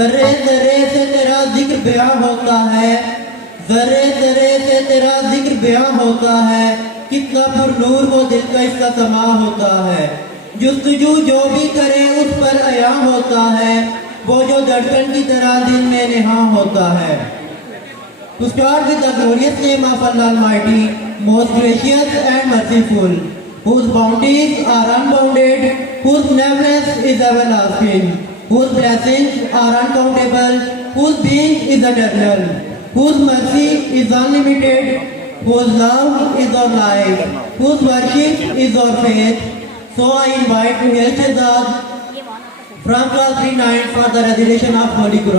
जर्रे जर्रे से तेरा जिक्र बयां होता है, जर्रे जर्रे से तेरा जिक्र बयां होता है, कितना पुरनूर वो दिल का इसका समा होता है। जुस्तजू जो भी करे उस पर अया होता है, वो जो धड़कन की तरह दिल में नेहा होता है। To start with the glorious name of Allah Almighty, most gracious and merciful, whose bounties are unbounded, whose benevolence is everlasting, whose blessings are uncountable, whose being is eternal, whose mercy is unlimited, whose love is our life, whose worship is our faith. So I invite to Hail Shehzad from class 3-9 for the recitation of Holy Quran.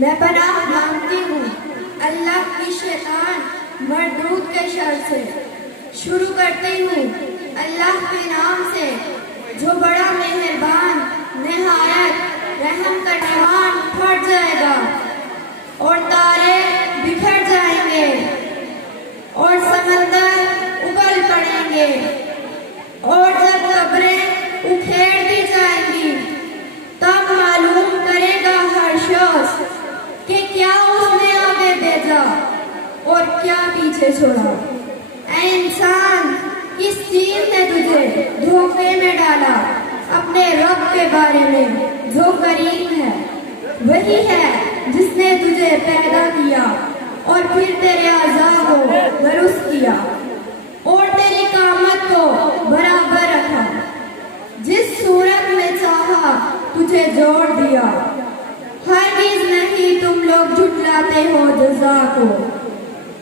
मैं पनाह मांगती हूँ अल्लाह की शैतान मरदूद के sir से। शुरू करती हूँ अल्लाह के नाम से जो बड़ा मेहरबान निहायत रहम करनेवान। फट जाएगा और तारे बिखर जाएंगे और समंदर उबल पड़ेंगे और जब कब्रें उखेड़ दी जाएंगी तब मालूम करेगा हर शख्स कि क्या उसने आगे भेजा और क्या पीछे छोड़ा। ऐ इंसान, किस चीज ने तुझे धोखे में डाला? अपने रब के बारे में जो करीम है वही है जिसने तुझे पैदा किया और फिर तेरे आज़ा को दुरुस्त किया और तेरी कामत को बराबर रखा। जिस सूरत में चाहा तुझे जोड़ दिया। हरगिज़ नहीं तुम लोग झुठलाते हो जज़ा को,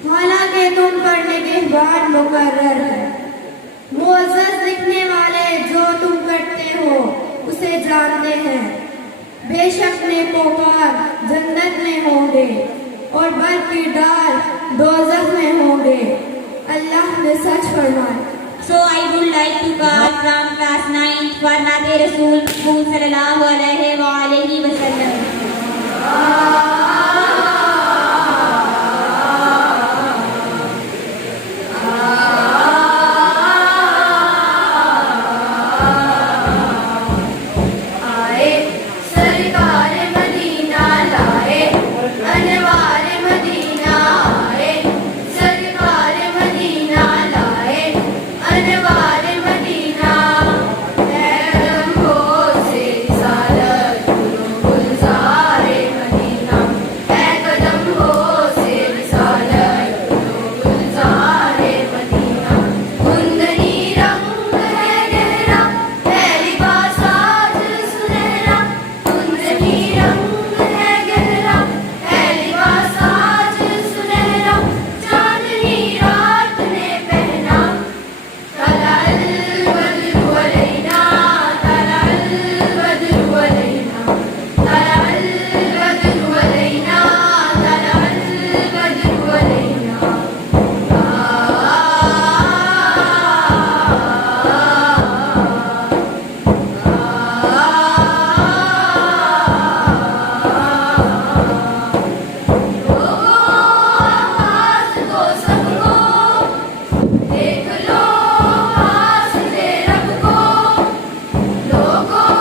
हालांकि तुम पर निगहबान मुकर्रर है। मुअज़्ज़ज़ दिखने वाले जो तुम करते हो उसे जानते हैं। बेशक नेकोकार जन्नत में होंगे और बर्फ की डाल दोज़ख में होंगे। अल्लाह ने सच फरमाया। So I would like to call from class 9 for Nabi Rasul Muhammad sallallahu alaihi wasallam. आए सरकार मदीना लाए अनवार मदीना आए सरकार मदीना लाए अनवार मदीना है करम हो से रिसालत गुलज़ारे मदीना है कदम हो से रिसालत गुलज़ारे मदीना कुंदनी रंग है गहरा है लिबास आज सुनहरा कुंदनी रंग है गहरा है लिबास आज सुनहरा चांदनी रात ने पहना तलअल बद्र अलैना तलअल बद्र अलैना तलअल बद्र अलैना तलअल बद्र अलैना आवाज़ दो सबको देख लो वास्ते रब को लोगों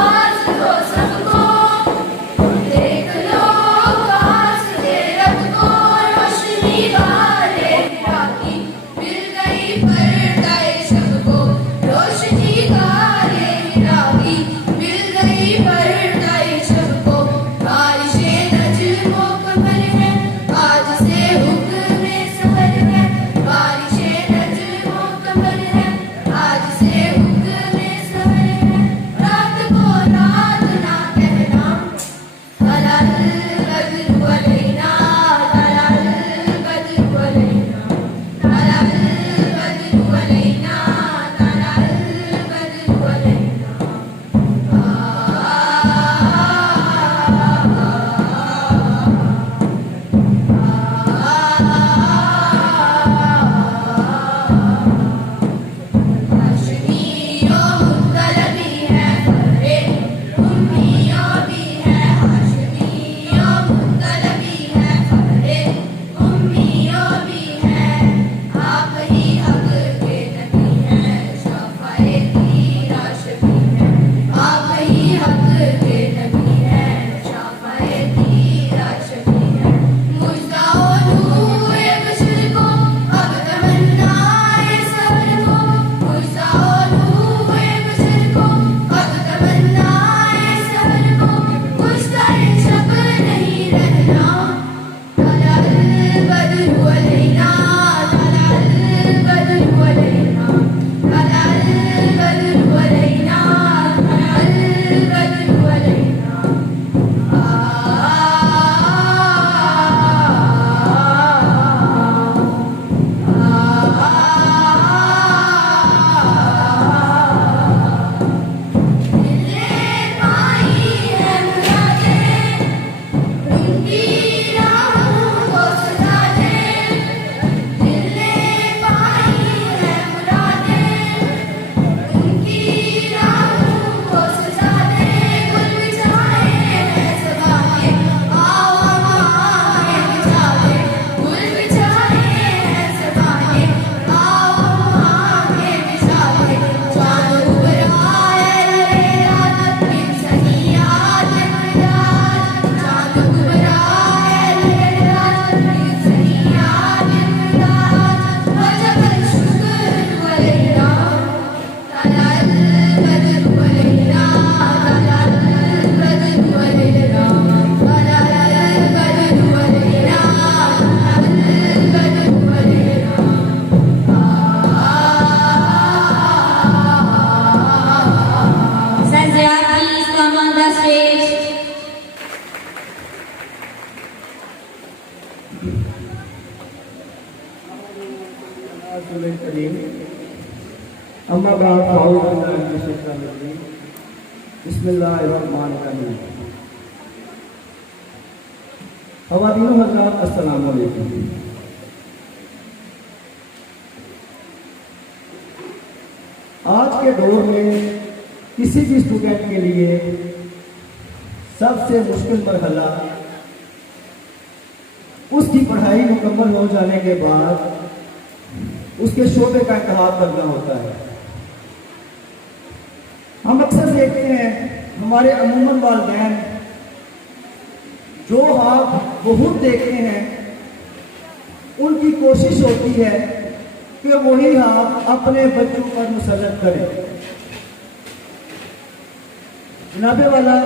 आवाज़ दो सबको देख लो वास्ते रब को रोशनी वाले राती मिल गई पर्दाए शब को रोशनी वाले राती मिल गई पर्दाए शब को बारिशे नजमों कमर है आज से हुक्म सहर है बारिशे नजमों कमर है आज से हुक्म सहर है रात को रात ना कहना तलअल बद्र अलैना तलअल बद्र अलैना तलअल बद्र अलैना तलअल बद्र अलैना हाशमियों मुत्तलबी है फरे उम्मियों भी है हाशमियों मुत्तलबी है फरे उम्मियों भी है आप ही हक के नबी हैं शफ़ाए तीरा शफी है आप ही हक के नबी हैं शफ़ाए तीरा शफी है मुजदा नूर बशर को अब तमन्नाए सर को मुजदा नूर बशर को अब तमन्नाए सर को मुश्किल शक नहीं रहना तलअल बद्र अलैना तलअल बद्र अलैना तलअल बद्र अलैना तलअल बद्र अलैना दिले पाई है मुरादें उनकी राहों को सजा दे दिले पाई है मुरादें उनकी राहों को सजा दे गुल बिछाए हैं सगाए आओ आगे बिछा दे गुल बिछाए हैं सगाए आओ आगे बिछा दे चांद उबराए रात बिन सही याद रात चांद उबराए रात बिन सही याद रात वजब शुक्र अलैना तलअल बद्र अलैना तलअल बद्र अलैना तलअल बद्र अलैना तलअल बद्र अलैना Sanjay, please come on the stage. Rasulul Kareem. Amma ba'd, a'udhu billahi minash shaitanir rajim. Bismillahir rahmanir rahim. Alhamdulillah, wassalatu wassalamu ala rasulillah wa ala alihi wa sahbihi ajma'in. Amma ba'd, fa a'udhu billahi minash shaitanir rajim. Bismillahir rahmanir rahim. बिस्मिल्लाहिर्रहमानिर्रहीम। ख़वातीन व हज़रात, अस्सलामु अलैकुम। आज के दौर में किसी भी स्टूडेंट के लिए सबसे मुश्किल मरहला उसकी पढ़ाई मुकम्मल हो जाने के बाद उसके शोबे का इंतखाब करना होता है। हम अक्सर देखते हैं हमारे अमूमन वालिदैन जो आप बहुत देखते हैं, उनकी कोशिश होती है कि वही आप अपने बच्चों पर मुसल्लत करें। जनाबे वाला,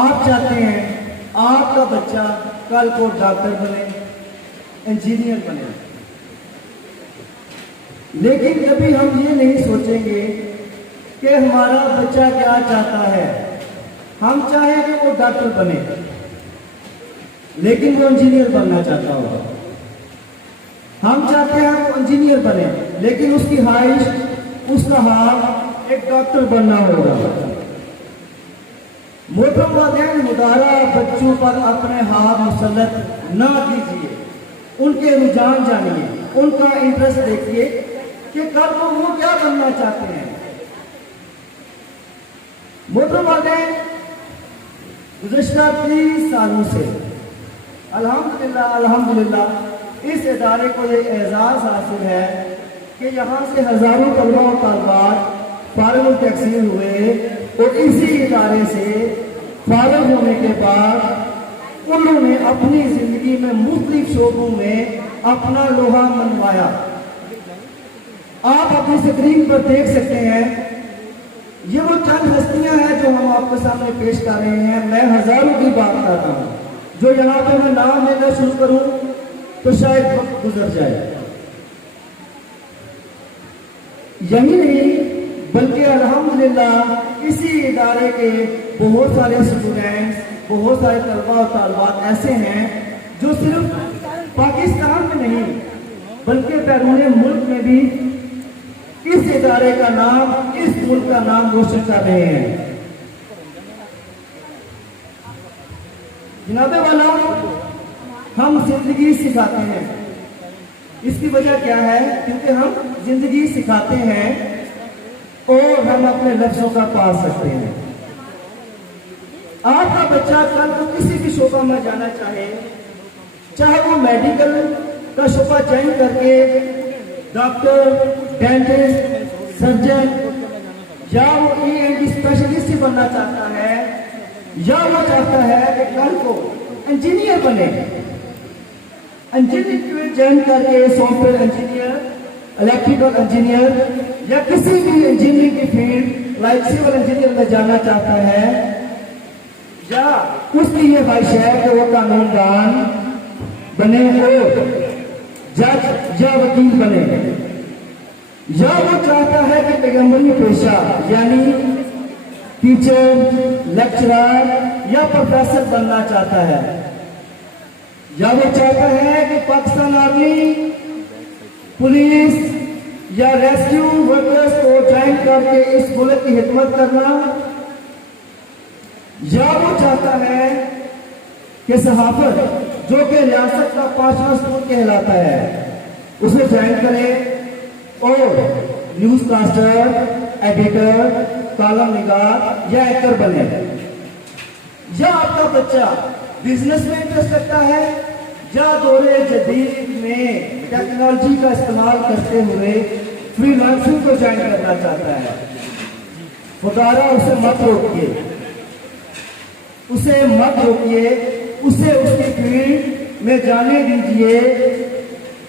आप चाहते हैं आपका बच्चा कल को डॉक्टर बने, इंजीनियर बने, लेकिन कभी हम ये नहीं सोचेंगे कि हमारा बच्चा क्या चाहता है। हम चाहें कि वो डॉक्टर बने, लेकिन वो इंजीनियर बनना चाहता होगा। हम चाहते हैं वो इंजीनियर बने, लेकिन उसकी ख्वाहिश, उसका हाथ एक डॉक्टर बनना होगा। मोहतरम वालिदैन, मुदारा बच्चों पर अपने हाथ मुसल्लत ना कीजिए। उनके रुझान जानिए, उनका इंटरेस्ट देखिए कि कल को वो क्या बनना चाहते हैं। मोहतरम वालिदैन, गुज़िश्ता 30 सालों से अल्हम्दुलिल्लाह इस इदारे को ये एजाज़ हासिल है कि यहाँ से हज़ारों तलबा और तालिबात फारिग तहसील हुए और इसी इदारे से फारिग होने के बाद उन्होंने अपनी ज़िंदगी में मुख्तलिफ शोबों में अपना लोहा मनवाया। आप अपनी स्क्रीन पर देख सकते हैं, ये वो चंद हस्तियां हैं जो हम आपके सामने पेश कर रहे हैं। मैं हजारों की बात कर रहा हूँ, जो यहाँ पे मैं नाम लेना शुरू करूँ तो शायद वक्त गुजर जाए। यही नहीं बल्कि अल्हम्दुलिल्लाह इसी इदारे के बहुत सारे स्टूडेंट्स, बहुत सारे तलबा और तालिबात ऐसे हैं जो सिर्फ पाकिस्तान में नहीं बल्कि बैरून मुल्क में भी इस इदारे का नाम, इस मुल्क का नाम रोशन कर रहे हैं। जनाबे वाला, हम जिंदगी सिखाते हैं। इसकी वजह क्या है? क्योंकि हम जिंदगी सिखाते हैं और हम अपने लक्ष्यों का पा सकते हैं। आपका बच्चा कल को किसी भी शोबा में जाना चाहे वो मेडिकल का शोबा चयन करके डॉक्टर, डेंटिस्ट, सर्जन, या वो ENT स्पेशलिस्ट बनना चाहता है, या वो चाहता है कि कल को इंजीनियर बने। इंजीनियर चयन करके सॉफ्टवेयर इंजीनियर, इलेक्ट्रिकल इंजीनियर या किसी भी इंजीनियरिंग की फील्ड लाइक सिविल इंजीनियर में जाना चाहता है, या उसकी ये ख्वाहिश है कि वो कानूनदान बने और जज या वकील बने, या वो चाहता है कि पैगंबरी पेशा यानी टीचर, लेक्चरर या प्रोफेसर बनना चाहता है, या वो चाहता है कि पाकिस्तान आर्मी, पुलिस या रेस्क्यू वर्कर्स को ज्वाइन करके इस मुल्क की खिदमत करना, या वो चाहता है कि सहाफत जो कि रियासत का 5वां स्तून कहलाता है उसे ज्वाइन करे और न्यूज कास्टर, एडिटर, कॉलम निगार या एंकर बने। या आपका बच्चा बिजनेस में इंटरेस्ट रखता है, या दौरे जदीद में टेक्नोलॉजी का इस्तेमाल करते हुए फ्रीलांसिंग को ज्वाइन करना चाहता है, खुदारा उसे मत रोकिए, उसे उसकी फील्ड में जाने दीजिए।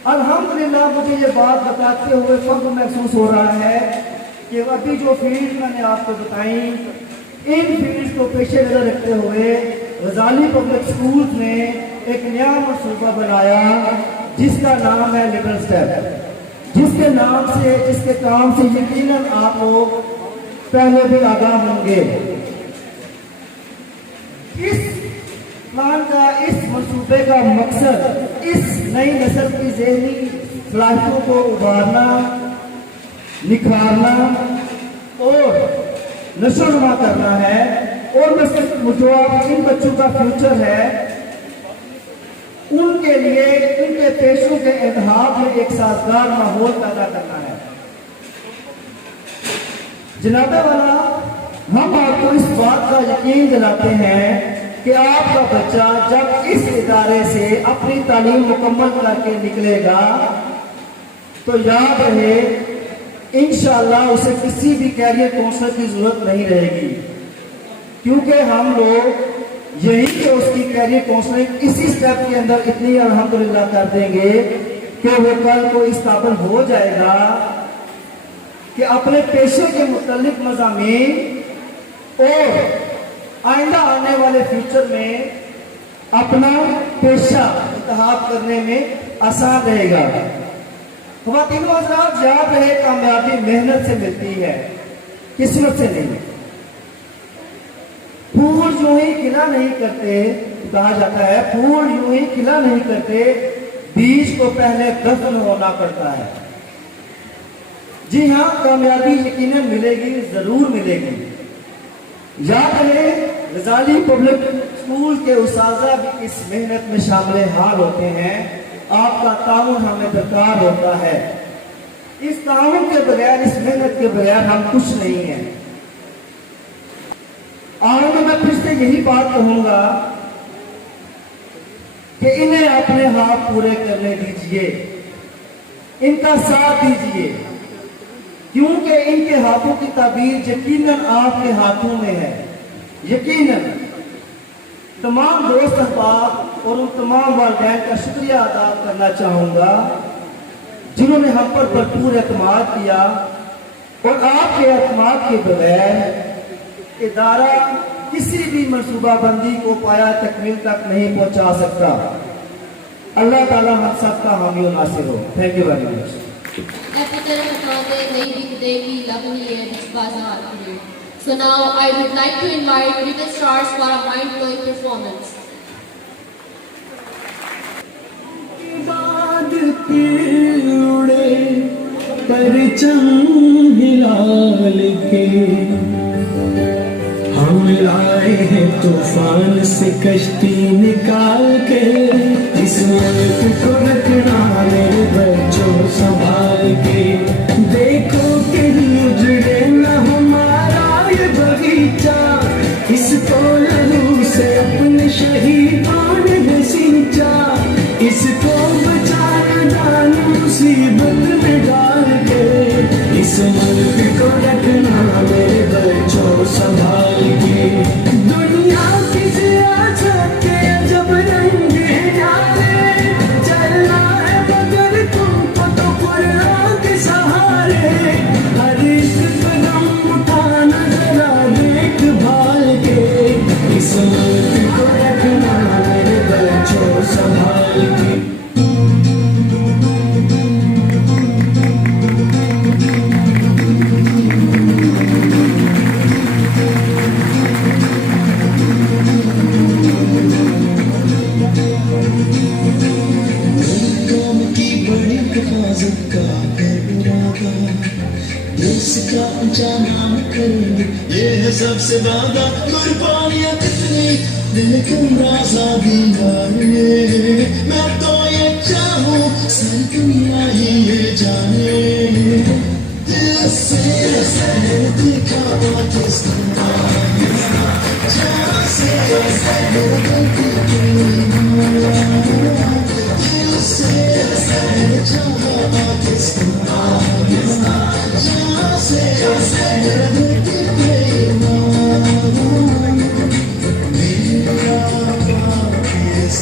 अल्हम्दुलिल्लाह मुझे ये बात बताते हुए फख्र महसूस हो रहा है कि अभी जो फील्ड मैंने आपको बताई, इन फील्ड को पेशे नजर रखते हुए गजाली पब्लिक स्कूल ने एक नया मनसूबा बनाया जिसका नाम है लिबरल स्टेप, जिसके काम से यकीनन आप लोग पहले भी आगाह होंगे। इस प्लान का, इस मंसूबे का मकसद इस नई नस्ल की ज़हनी सलाहियतों को उभारना, निखारना और नशोनुमा करना है। और जो आप इन बच्चों का फ्यूचर है उनके लिए उनके पेशों के इंतखाब में एक साजगार माहौल पैदा करना है। जनाबे वाला, हम आपको इस बात का यकीन दिलाते हैं कि आपका बच्चा जब इस इदारे से अपनी तालीम मुकम्मल करके निकलेगा तो याद रहे इंशाअल्लाह उसे किसी भी कैरियर काउंसलर की जरूरत नहीं रहेगी, क्योंकि हम लोग यही कि उसकी कैरियर काउंसलिंग इसी स्टेप के अंदर इतनी अल्हम्दुलिल्लाह कर देंगे कि वो कल को इस काबिल हो जाएगा कि अपने पेशे के मुतालिक मज़ामीन और आइंदा आने वाले फ्यूचर में अपना पेशा इंतखाब करने में आसान रहेगा। ख़वातीन व हज़रात, याद रहे कामयाबी मेहनत से मिलती है, किस्मत से नहीं। फूल यूं ही खिला नहीं करते, कहा जाता है फूल यूं ही खिला नहीं करते, बीज को पहले दफन होना पड़ता है। जी हाँ, कामयाबी यकीनन मिलेगी, जरूर मिलेगी। याद रहे गजाली पब्लिक स्कूल के उस्ताज़ा भी इस मेहनत में शामिल हाल होते हैं। आपका ताउन हमें दरकार होता है। इस ताउन के बगैर, इस मेहनत के बगैर हम कुछ नहीं है। और मैं फिर से यही बात कहूंगा कि इन्हें अपने हाथ पूरे करने दीजिए, इनका साथ दीजिए, क्योंकि इनके हाथों की ताबीर यकीनन आपके हाथों में है। यकीनन तमाम दोस्त अहबाब और उन तमाम वालिदैन का शुक्रिया अदा करना चाहूंगा जिन्होंने हम पर भरपूर एतमाद किया, और आपके एतमाद के बगैर इदारा किसी भी मनसूबाबंदी को पाया तकमील तक नहीं पहुंचा सकता। अल्लाह ताला हम सब का हामी और नासिर हो। Thank you very much. So now I would like to invite Little Stars for a mind-blowing performance. परचम हिलाल के हम लाए हैं तूफान से कश्ती निकाल के, इस मुल्क को रखना मेरे बच्चों संभाल के। देखो कहीं उजड़े न हमारा ये बगीचा, इसको लहू से अपने शहीदों ने सींचा, इसको बचाना जान मुसीबत में डाल के, इस मुल्क को रखना मेरे बच्चों संभाल के। दुनिया की सियासत के जब रंग डाले, चलना है मगर तुमको तो कुरान के सहारे, हर एक कदम उठाना जरा देखभाल के, इस मुल्क को रखना मेरे बच्चों संभाल के। इसका ऊंचा नाम करेंगे, ये है सबसे ज्यादा कुर्बानियां कितनी दिल कमरा आजादी वाले। मैं तो ये चाहूं सारी दुनिया ही ये जाने, दिल से दिखा पाकिस्तान, जहाँ से गलती दिल से जहाँ पाकिस्तान, जहाँ से गलती मेरा पाकिस्तान।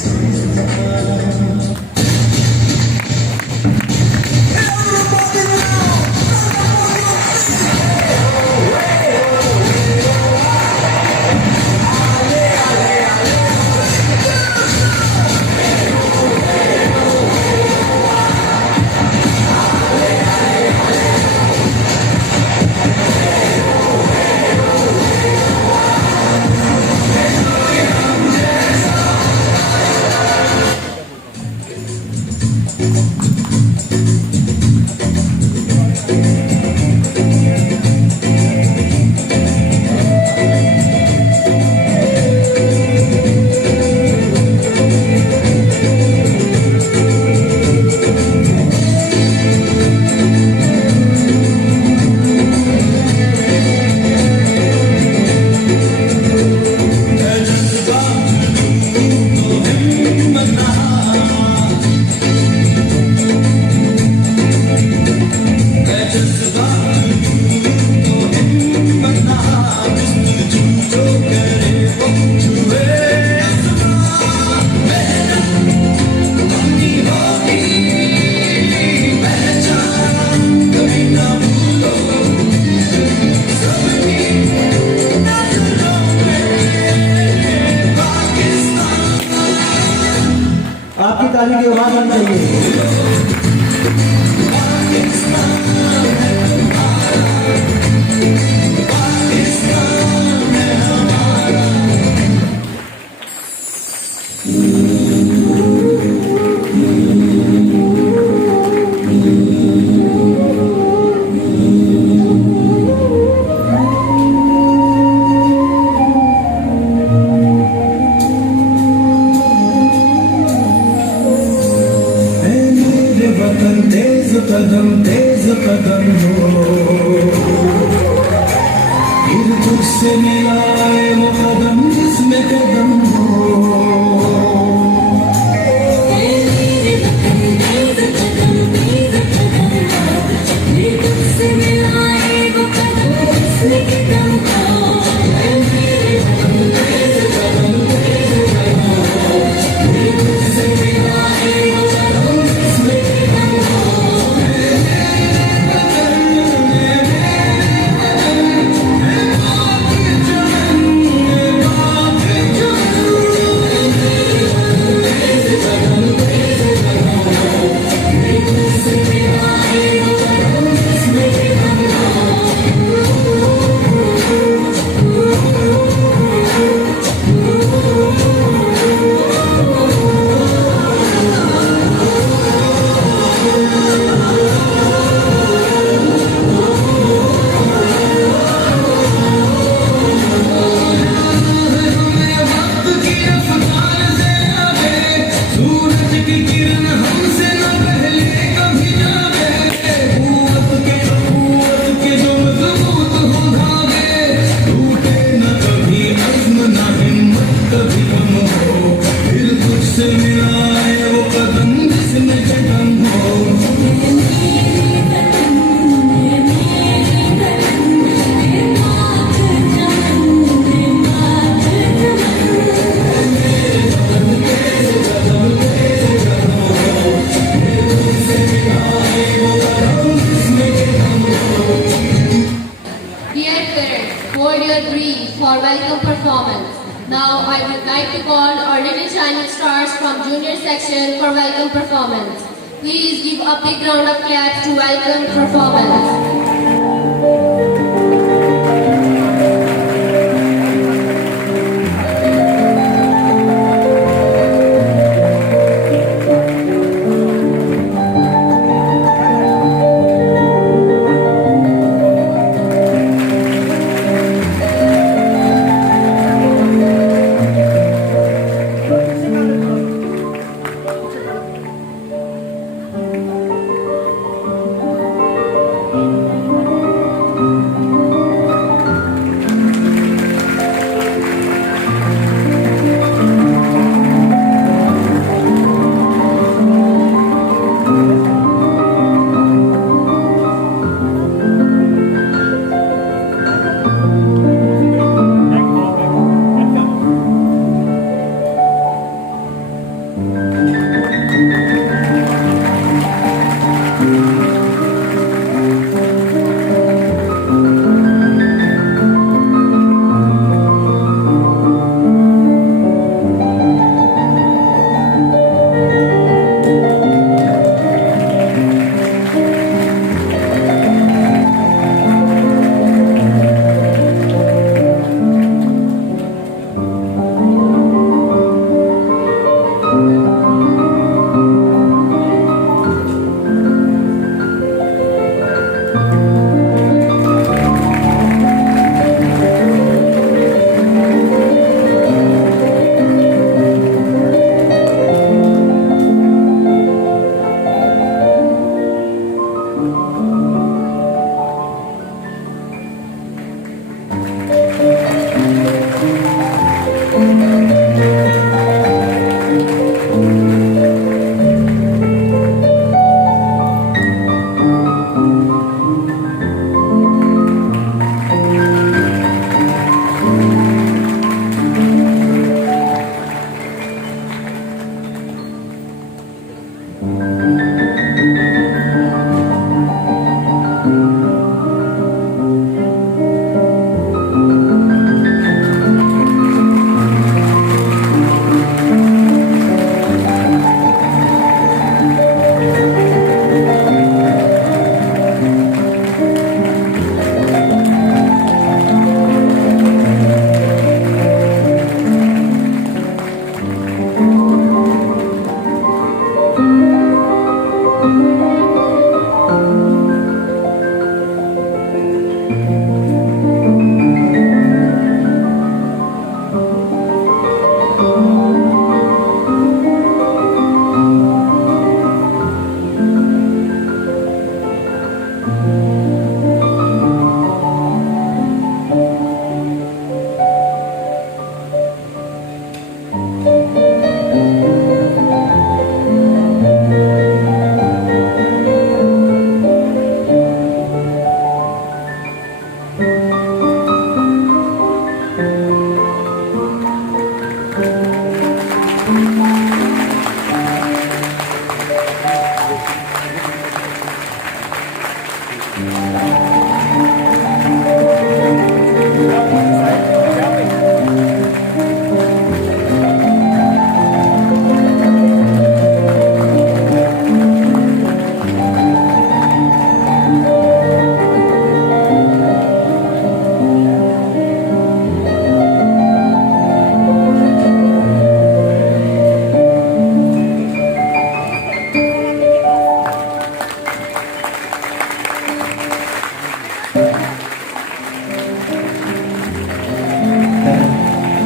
तेज कदम हो, फिर तुझसे मिलाए वो कदम जिसमें कदम हो। For welcome performance. Now I would like to call our little shining stars from junior section for welcome performance. Please give a big round of applause to welcome performance.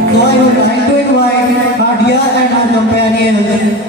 So I would like to invite Nadia and her companions.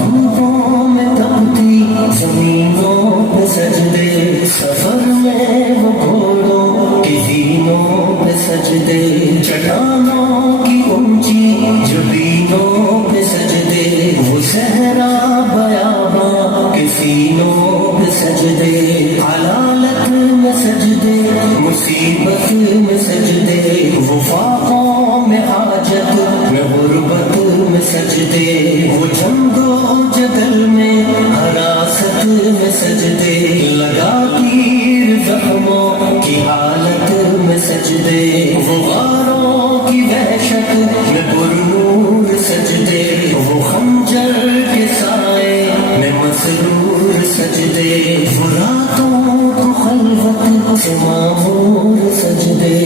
धूपों में तपती जमीनों पे सजदे, सफर में वो घोड़ों की जीनों पे सजदे, चट्टानों की ऊंची जबीनों पे सजदे, वो सहरा बयाबां के सीनों पे सजदे, हलालत में सजदे, मुसीबत में सजदे, वो फाकों में हाजत में गुर्बत में सजदे, वो जंगो जगल में हरासत में सजदे, लगा तीर जख्मों की हालत में सजदे, वो गारों की वहशत में पुरनूर सजदे, वो खंजर के साए में मसरूर सजदे, वो रातों को खलवत से मामूर सजदे,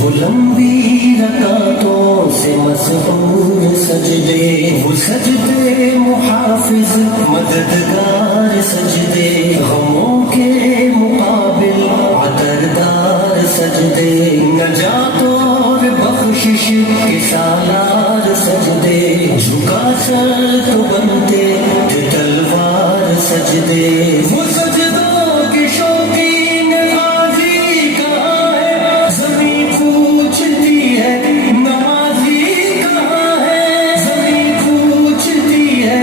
वो लंबी रकातों से मसहूर सजदे, वो सजदे मुहाफिज मददगार सजदे, गमों के मुकाबिल अदरदार सजदे, नजात और बख्शिश के सालार सजदे, झुका सर तो बनते थे तलवार सजदे, वो सजदों की शौकीन गाजी कहाँ है, ज़मीं पूछती है नमाजी कहाँ है, ज़मीं पूछती है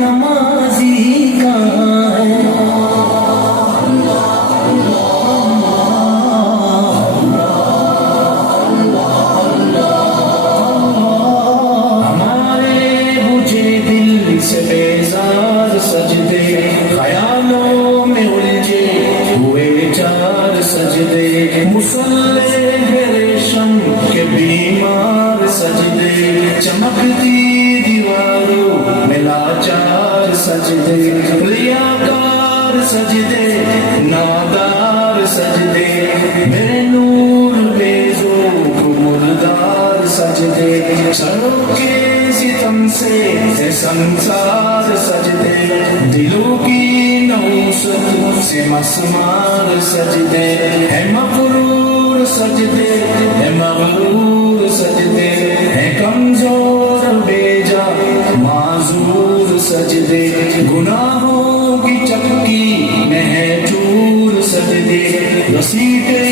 नमाजी कहाँ है। हमारे बुझे दिल से बेजार सजदे, ख्यालों में उलझे हुए चार सजदे, मुसल्ले रेशम के बीमार सजदे, चमकती दीवारों में लाचार सजदे, रियाकार सजदे, नादार सजदे, मेरे नूर बेजो को मुर्दार सजदे, सरों के सितम से संसार सजदे, दिलों की नौसत से मसमार सजदे, है मगरूर सजदे, है मगरूर सजदे, है कमजोर बेजा माजूर सजदे, गुनाहों की चक्की में है चूर सजदे, घसीटे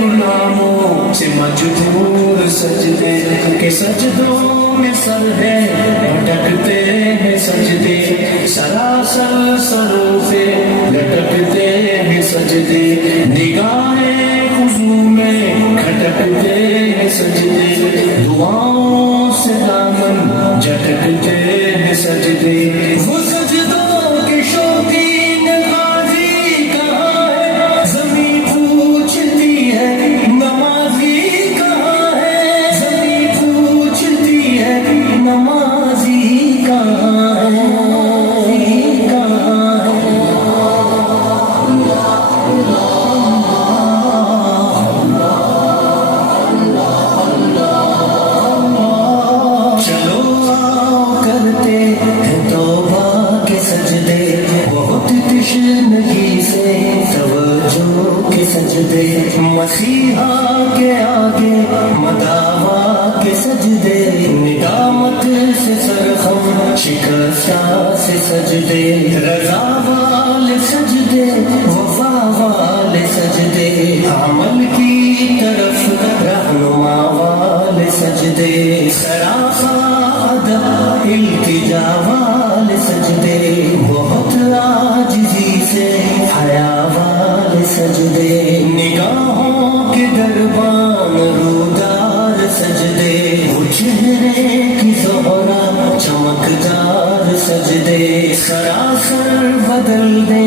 गुलामों से मजबूर सजदे, के सजदों में सर है भटकते हैं सजदे, सरासर सरों से लटकते हैं सजदे, निगाहें खुशू में खटकते हैं सजदे, दुआओं से दामन झटकते हैं सजदे, वो सजदों के शौकीन गाजी कहाँ है, ज़मीं पूछती है नमाजी कहाँ है, ज़मीं पूछती है नमाजी कहाँ है, कहाँ है। चलो आओ करते हैं तौबा के सजदे, बहुत तशन्नुकी से तवज्जो के सजदे, मसीहा के आगे मदावा के सजदे, निदामत से सरखम शिकस्ता से सजदे, रज़ा वाले सजदे, वफा वाले सजदे, अमल की तरफ रहनुमा वाले सजदे सराफादा इल्तिजा वाले सजदे बहुत आजिज़ी से हया वाले सजदे निगाहों के दरबान रूदार सजदे वो चेहरे की ज़ोहरा चमकदार सजदे सरासर बदल दे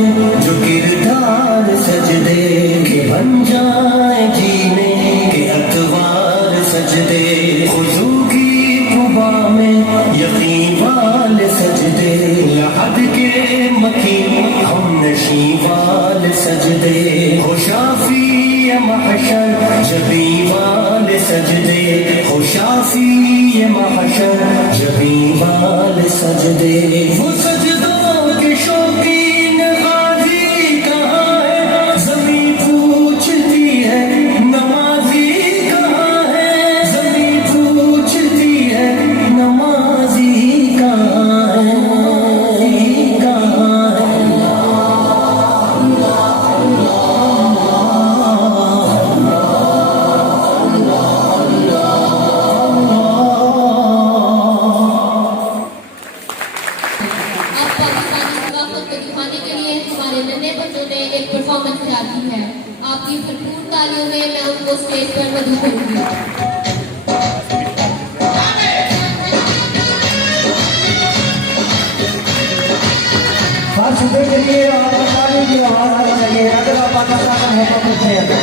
जो किरदार सजदे के बन जाए जीने के अतवार सजदे खुशू की कुबा में यकीन वाले सजदे लहद के मकीन हम नशी वाले सजदे खुशाफी महशर जबी वाले सजदे खुशाफी महशर जबी वाले सजदे वो सजदों के शौकीन गाजी कहाँ है ज़मीं पूछती है नमाजी कहाँ है ज़मीं पूछती है नमाजी कहाँ है कहाँ है अब पाकिस्तानी सकाफत को दिखाने के लिए हमारे नन्हे बच्चों ने एक परफॉर्मेंस तैयार की है। आपकी भरपूर तालियों में मैं उनको स्टेज पर मदद करूंगी। हर सूबे के लिए और ताली की आवाज आनी चाहिए अगर आप पाकिस्तान में हैं तो कुछ नहीं आता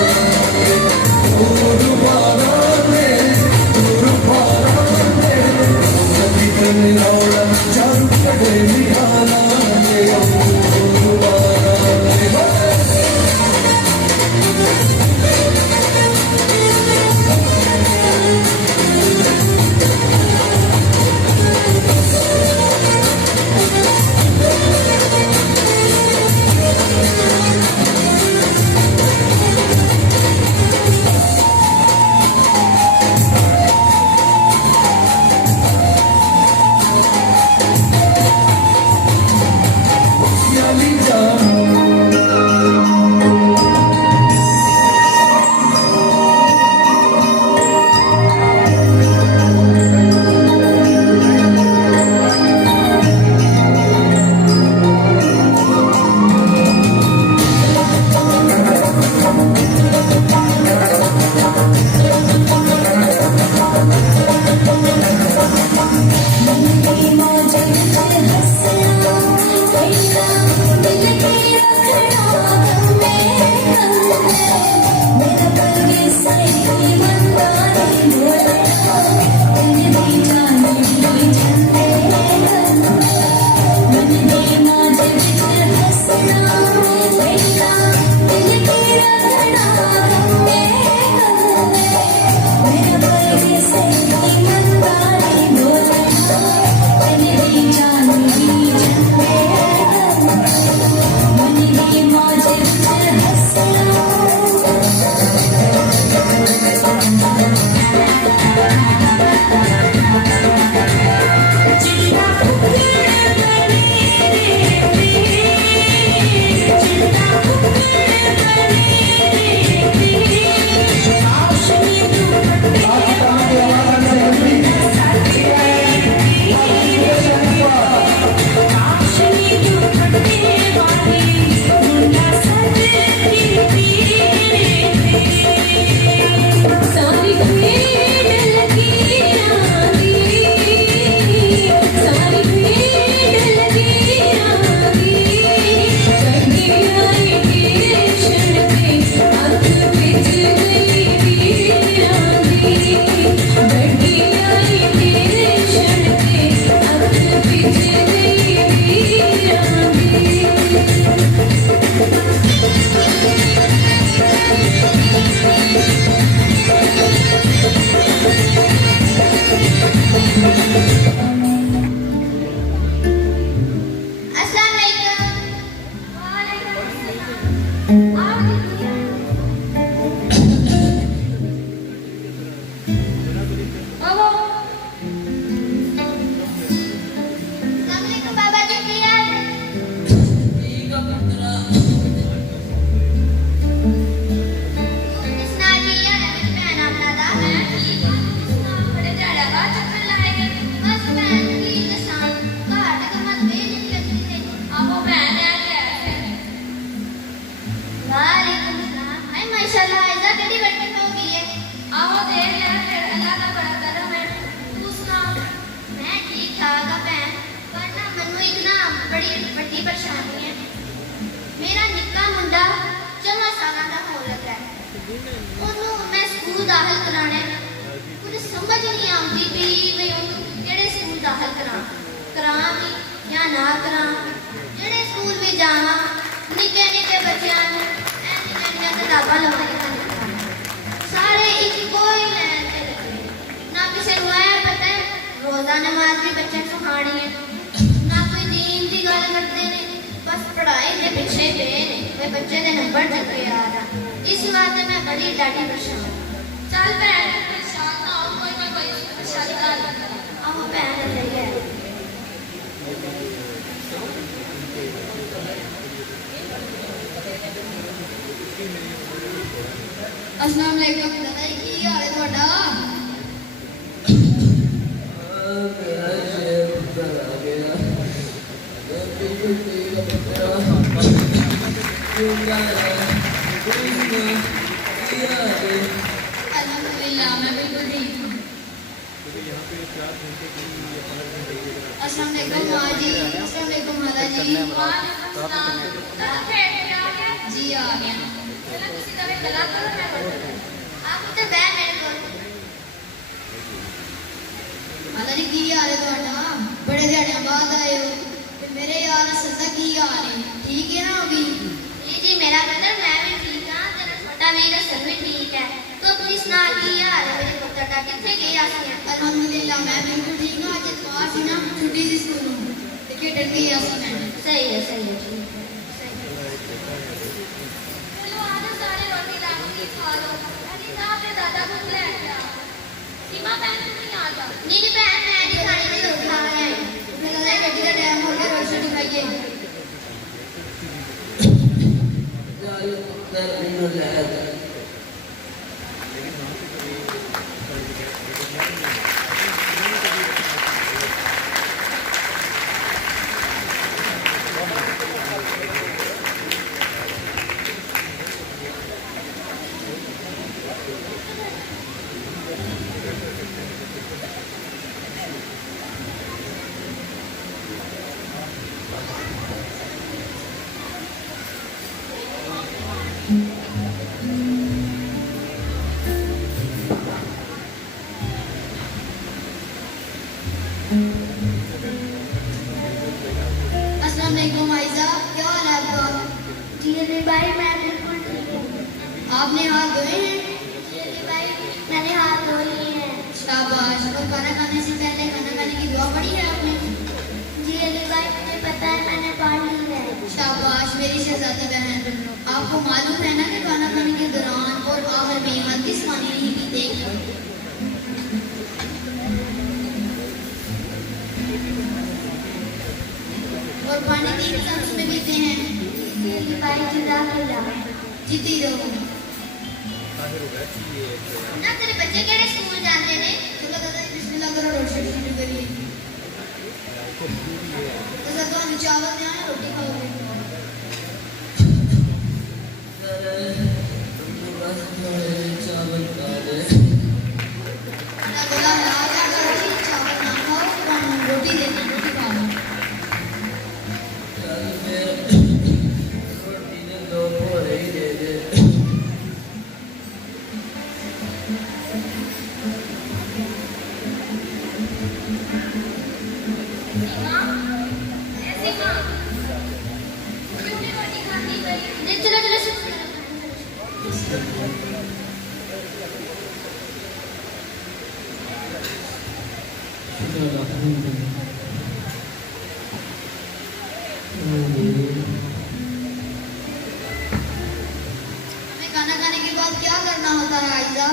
Oh, ਉਹਨੂੰ ਮੈਂ ਸਕੂਲ ਦਾਖਲ ਕਰਾਣਾ ਹੈ। ਕੁਝ ਸਮਝ ਨਹੀਂ ਆਉਂਦੀ ਵੀ ਮੈਂ ਉਹਨੂੰ ਕਿਹੜੇ ਸਕੂਲ ਦਾਖਲ ਕਰਾਂ ਵੀ ਜਾਂ ਨਾ ਕਰਾਂ। ਜਿਹੜੇ ਸਕੂਲ ਵੀ ਜਾਵਾਂ ਨਿੱਕੇ ਨਿੱਕੇ ਬੱਚਿਆਂ ਨੂੰ ਐਨੀਆਂ ਕਿਤਾਬਾਂ ਲਵਾਈਆਂ ਨੇ, ਸਾਰੇ ਇੱਕੋ ਹੀ ਲੈਣ ਤੇ ਲੱਗੇ। ਨਾ ਕਿਸੇ ਨੂੰ ਇਹ ਪਤਾ ਹੈ ਰੋਜ਼ਾ ਨਮਾਜ਼ ਵੀ ਬੱਚੇ ਨੂੰ ਸਿਖਾਉਣੀ ਹੈ, ਨਾ ਕੋਈ ਦੀਨ ਦੀ ਗੱਲ ਕਰਦੇ ਨੇ, ਬਸ ਪੜ੍ਹਾਈ ਦੇ ਪਿੱਛੇ ਪਏ ਨੇ ਵੀ ਬੱਚੇ ਦੇ ਨੰਬਰ ਚੰਗੇ ਆ ਜਾਣ। ਇਸ ਵਾਰ ਮੈਂ ਬੜੀ ਡਾਢੀ ਪਰੇਸ਼ਾਨ। ਚੱਲ ਭੈਣ ਪਰੇਸ਼ਾਨ ਨਾ ਹੋ, ਕੋਈ ਨਾ ਕੋਈ ਪਰੇਸ਼ਾਨੀ ਕਰ ਆਹੋ ਭੈਣ ਸਹੀ ਹੈ। अस्सलाम वालेकुम दादा जी, की हाल है ਤੁਹਾਡਾ? अल्हम्दुलिल्लाह मैं बिल्कुल ठीक हूँ। अस्सलाम वालेकुम माँ जी, अस्सलाम वालेकुम हाला जी। वालेकुम सलाम। खेल के आ गया? जी आ गया। चलो किसी तरह गला करो, मैं पढ़ दूँ। आप तो बैठ मेरे को। हाला जी की हाल है ਤੁਹਾਡਾ? बड़े दिहाड़ियां बाद आए हो ते मेरे यार असल दा की हाल है? ठीक है ना अभी? जी मेरा ब्रदर मैं भी ठीक हां, तेरा छोटा वीर असल में ठीक है। तो अपनी सुना की हाल है मेरे पुत्र दा? किथे गया सी? अल्हम्दुलिल्लाह मैं बिल्कुल ठीक हां। आज इतवार सी ना, छुट्टी सी स्कूलों ते खेडन गया सी मैं। सही है ठीक है। चलो आज सारे रोटी लाके खा लो। अभी ना अपने दादा को ले आया। सीमा बहन नहीं आता? नहीं बहन मैं नहीं खानी, नहीं खा गया। मैं लगा रोटी का टाइम हो गया, रोटी खाइए। अस्सलाम वालेकुम आयशा, क्या हाल है आपका? जी अली भाई मैं बिल्कुल ठीक हूँ। आपने हाथ धोए हैं? जी अली भाई मैंने हाथ धो लिए हैं। शाबाश। और खाना खाने से पहले खाना खाने की दुआ पढ़ी है आपने? जी अली भाई मुझे पता है, मैंने पढ़ ली है। शाबाश मेरी शहजादी बहन। आपको मालूम है ना कि खाना खाने के दौरान और आखिर में हरगिज़ पानी नहीं पीते। और पानी 3 गिलास में पीते हैं। भाई जीती रहो ना। तेरे बच्चे केड़े स्कूल जाते ने? चलो दादा जी बिस्मिल्लाह करो, रोटी शुरू करिए। तो सर तो चावल दे आए, रोटी खाओगे? चावल खा ले। चावल ना खाओ, रोटी देनी, रोटी खाओ। हमें खाना खाने के बाद क्या करना होता है आयशा?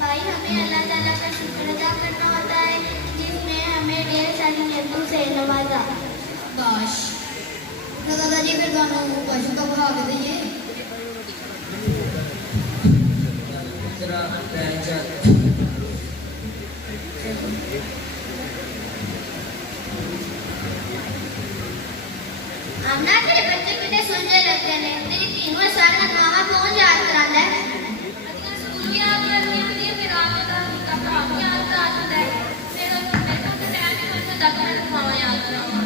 भाई हमें अल्लाह ताला का शुक्र अदा करना होता है जिसने हमें ढेर सारी नेमतों से नवाजा। काश तो दादाजी फिर दोनों पशु का भाग दीजिए। आमना तेरे बच्चे कितने सुंदर लगते हैं। तेरी तीनों साल का मामा कौन याद कराता है? स्कूल भी याद करती है, फिर आपको का काम याद कराता है। मेरा तो टाइम है, मैं तक मामा याद कराऊंगा।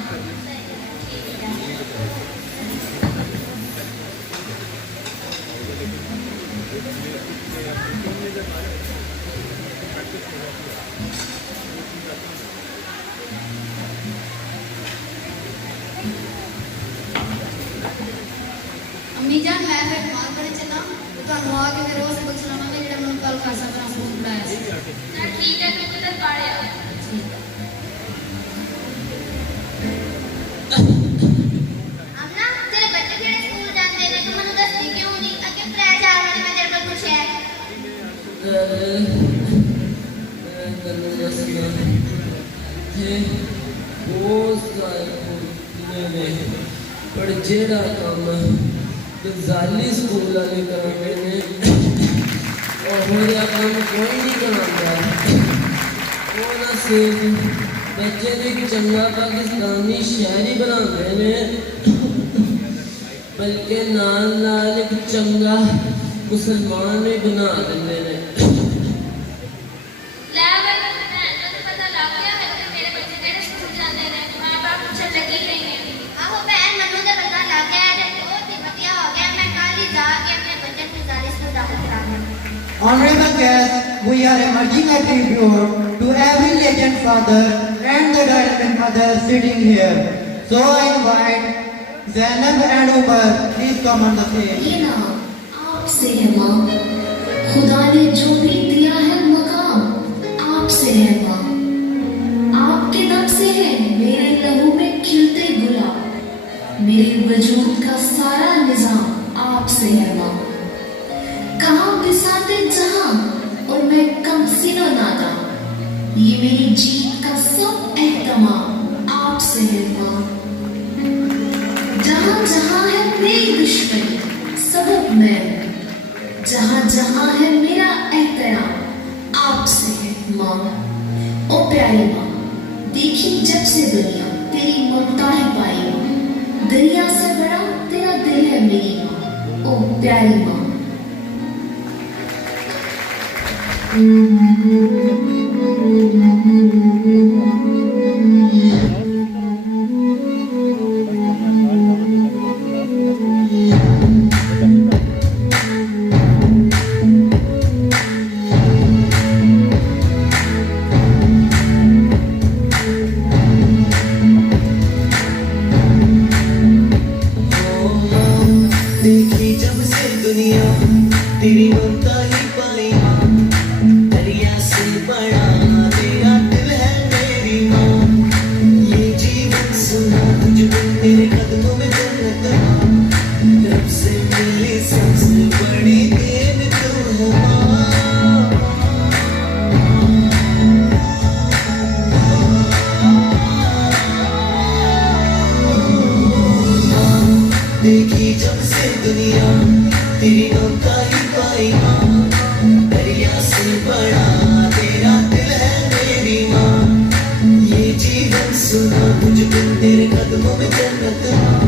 का सफर पढ़ाया। ठीक है, तू किधर पढ़े? अमना, तेरे बच्चे केड़े स्कूल जांदे ने? तू मैनू दसदी क्यों नहीं? अगे त्रै चार वारी मैं तेरे कोल पुछया है। पर जेड़ा काम जाली स्कूल वाले कराते ने और होया काम कोई नहीं कराता। वो ना सिर्फ बच्चे ने चंगा पाकिस्तानी शायरी बनाते ने बल्कि नाल नाल एक चंगा मुसलमान भी बना देंगे ने। ले भाई, मैं तो पता लग गया है कि मेरे बच्चे केड़े स्कूल जांदे ने। मैं बार पूछन लगी रही है। आहो बहन, मन्नू तो पता लग गया है। बहुत ही बढ़िया हो गया। मैं कल ही जाके अपने बच्चे को जाली स्कूल दाखिल करा दूंगी। Honorable guests, we are emerging a tribute to every legend father and the development mother sitting here. So I invite Zainab and Umar, please come on the stage. ये ना आपसे है माँ, खुदा ने जो भी दिया है मकाम आपसे है माँ। आपके दम से है मेरे लहू में खिलते गुलाब, मेरे वजूद का सारा निजाम आपसे है माँ। कहाँ बिसाते जहां और मैं कम सिनो नादा, ये मेरी जीत का सब एहतमाम आपसे है माँ। जहां जहां है मेरी दुश्मनी सबक मैं, जहां जहां है मेरा एहतराम आपसे है माँ। ओ प्यारी माँ, देखी जब से दुनिया तेरी ममता ही पाई माँ, दरिया से बड़ा तेरा दिल है मेरी माँ। ओ प्यारी माँ। देखी जब से दुनिया तेरी ममता ही पाई माँ, दरिया से बड़ा तेरा दिल है मेरी माँ। ये जीवन सुना तुझ बिन तेरे कदमों में जन्नत माँ, रब से मिली सबसे बड़ी देन तू है माँ। देखी जब से दुनिया तेरी ममता ही पाई माँ, दरिया से बड़ा तेरा दिल है मेरी माँ। ये जीवन सुना तुझ बिन तेरे कदमों में जन्नत माँ,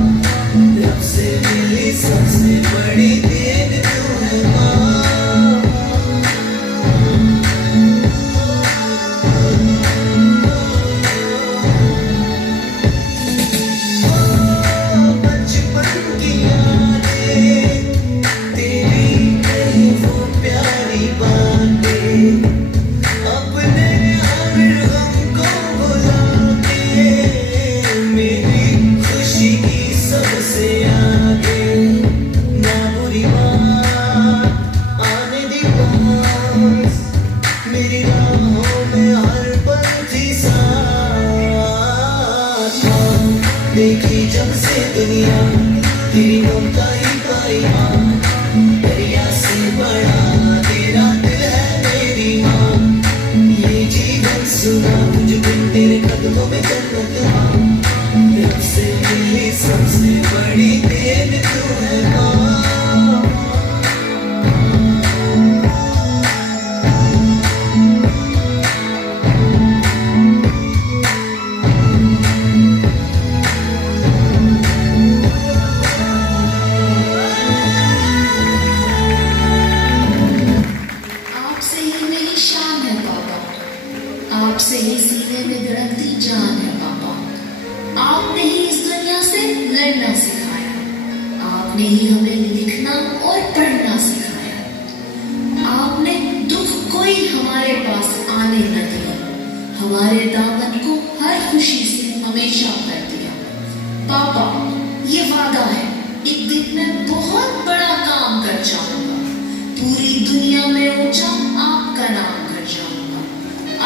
रब से मिली सबसे बड़ी देन तू है माँ। बचपन की यादें तेरी कही वो प्यारी बातें, अपने हर गम को भुला के मेरी खुशी की सबसे आगे। ना बुरी बात आने दी पास, मेरी राहों में हर पल थी साथ माँ। देखी जब से दुनिया तेरी ममता ही पाई माँ, दरिया से बड़ा तेरा दिल है मेरी माँ। ये जीवन सुना तुझ बिन तेरे कदमों में जन्नत माँ, रब से मिली सबसे बड़ी देन तू है माँ। आपसे ही मेरी शान है पापा, आपसे ही सीने में धड़कती जान है पापा। आपने ही इस दुनिया से लड़ना सिखाया, आपने ही हमें लिखना और पढ़ना सिखाया। आपने दुख कोई हमारे पास आने न दिया, हमारे दामन को हर खुशी से हमेशा भर दिया। पापा, ये वादा है एक दिन मैं बहुत बड़ा काम कर जाऊंगा, पूरी दुनिया में ऊंचा आपका नाम कर जाऊंगा।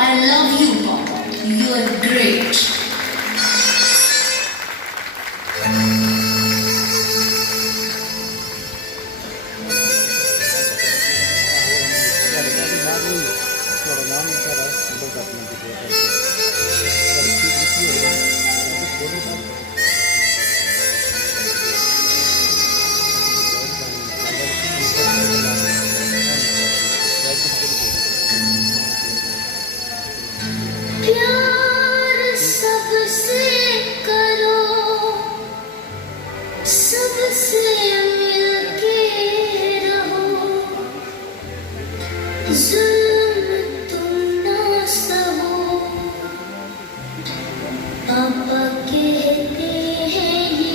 आई लव यू पापा, यू आर ग्रेट। प्यार सबसे करो, सबसे मिलके रहो, जुल्म तुम ना सहो, पापा कहते हैं ये।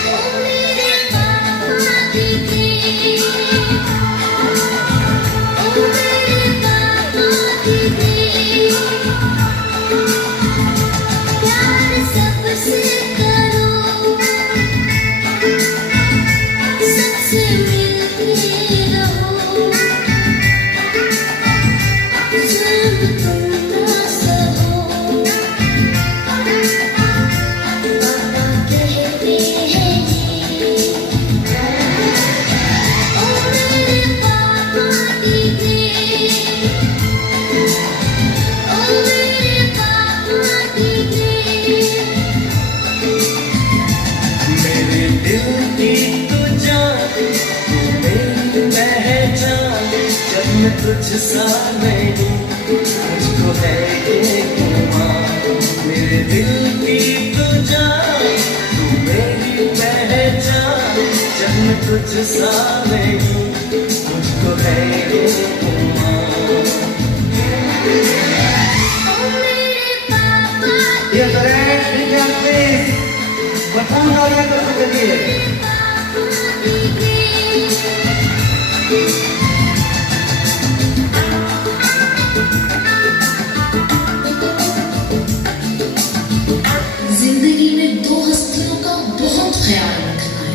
ओ मेरे पापा दीदी, ओ मेरे पापा दीदी, प्यार सबसे करो, सबसे मिलके रहो, जुल्म तुम ना सहो, पापा कहते हैं ये। ओ मेरे पापा दीदी, ओ मेरे पापा दीदी, मेरे दिल की तू जान, तू मेरी पहचान, जब मैं तुझसा नहीं मुझको है ये गुमान। मेरे दिल की तू जान, तू मेरी पहचान, जब मैं तुझसा नहीं मुझको है ये गुमान। ओ मेरे पापा Dear parents, big hand please. Button दबाइए बच्चों के लिए। दीदी, जिंदगी में दो हस्तियों का बहुत ख्याल रखना है।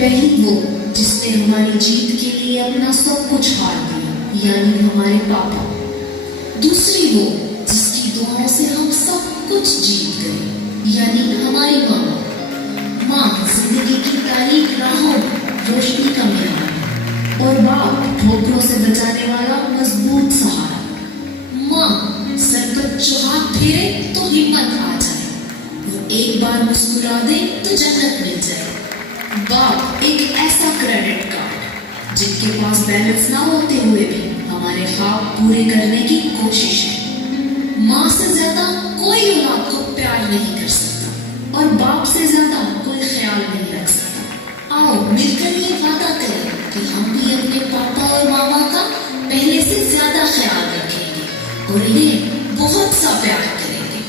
पहली वो जिसने हमारी जीत के लिए अपना सब कुछ हार दिया, यानी हमारे पापा। दूसरी वो जिसकी दुआओं से हम सब कुछ जीत गए, यानी हमारी माँ। माँ जिंदगी की तारीख राहों रोशनी का मीनार, और बाप ठोकरों से बचाने वाला मजबूत सहारा। माँ सर पर जो हाथ फेरे तो हिम्मत आ जाए, वो एक बार मुस्कुरा दे तो जन्नत मिल जाए। बाप एक ऐसा क्रेडिट कार्ड जिनके पास बैलेंस ना होते हुए भी हमारे ख्वाब पूरे करने की कोशिश है। माँ से ज्यादा कोई औलाद को प्यार नहीं कर सकता, और बाप से ज्यादा कोई ख्याल नहीं रख सकता। आओ मिलकर ये वादा करें कि हम भी अपने पापा और मामा का पहले से ज्यादा ख्याल रखेंगे और इन्हें बहुत सा प्यार करेंगे।